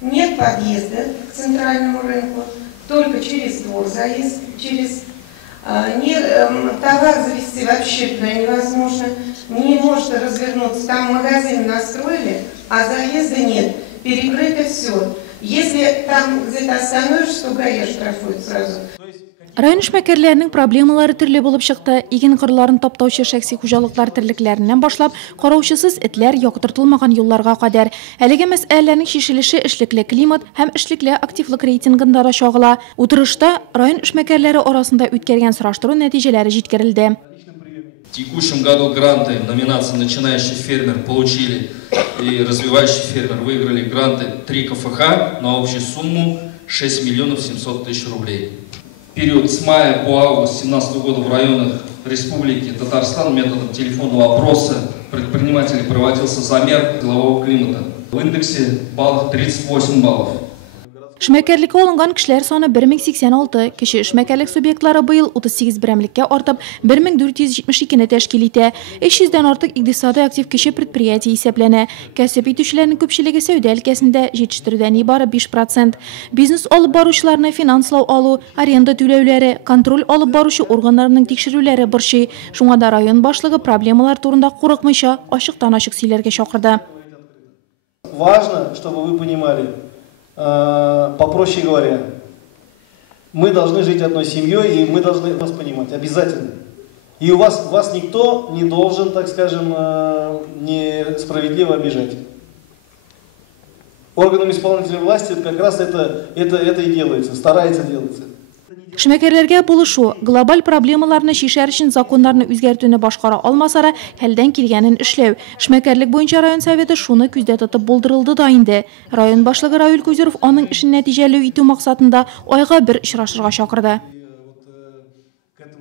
нет подъезда к центральному рынку, только через двор заезд, товар завести вообще туда невозможно, не может развернуться, там магазин настроили, а заезда нет, перекрыто все. Если там где-то остановишься, то ГАИ штрафует сразу. Район эшмәкәрләренең проблемалары төрле булып чыкты. Иген кырларын таптаучы шәхси хуҗалыклар терлекләреннән башлап, караучысыз этләр яктыртылмаган юлларга кадәр. Әлеге мәсьәләләрнең шешелеше эшлекле климат һәм эшлекле активлык рейтингында да чагыла. Утырышта район эшмәкәрләре арасында үткәргән сораштыру нәтиҗәләре җиткерелде. В текущем году гранты номинации «Начинающий фермер» получили и «Развивающий фермер» выиграли гранты 3 КФХ на общую сумму 6 миллионов 700 тысяч рублей. В период с мая по август 2017 года в районах Республики Татарстан методом телефонного опроса предпринимателей проводился замер делового климата. В индексе баллов 38 баллов. Эшмәкәрлеккә алынган кешеләр саны 1086, кеше эшмәкәрлек субъектлары быел 38 берәмлеккә артып 1472-не тәшкил итә. 300-дән артык икътисади актив кеше предприятие исәпләнә. Кәсеп итүчеләрнең күпчелеге сәүдә өлкәсендә, җитештерүдән ибары 5%. Бизнес алып баручыларны финанслау алу, аренда түләүләре, контроль алып баручы органнарның тикшерүләре борчый. Шуңа да район башлыгы проблемалар турында курыкмыйча, ачыктан-ачык сөйләргә чакырды. Важно, чтобы вы понимали, попроще говоря, мы должны жить одной семьей, и мы должны вас понимать, обязательно. И вас никто не должен, так скажем, несправедливо обижать. Органами исполнительной власти как раз это и делается, старается делаться. Эшмәкәрләргә булышу, глобаль проблемаларны шишәр өчен законнарны үзгәртүне башкара алмасара, хәлдән килгәнен эшләү. Эшмәкәрлек буенча район советы шуны күздә тотып булдырылды да инде. Район башлыгы Равил Күзеров аның эшен нәтиҗәле итү максатында айга бер очрашырга чакырды.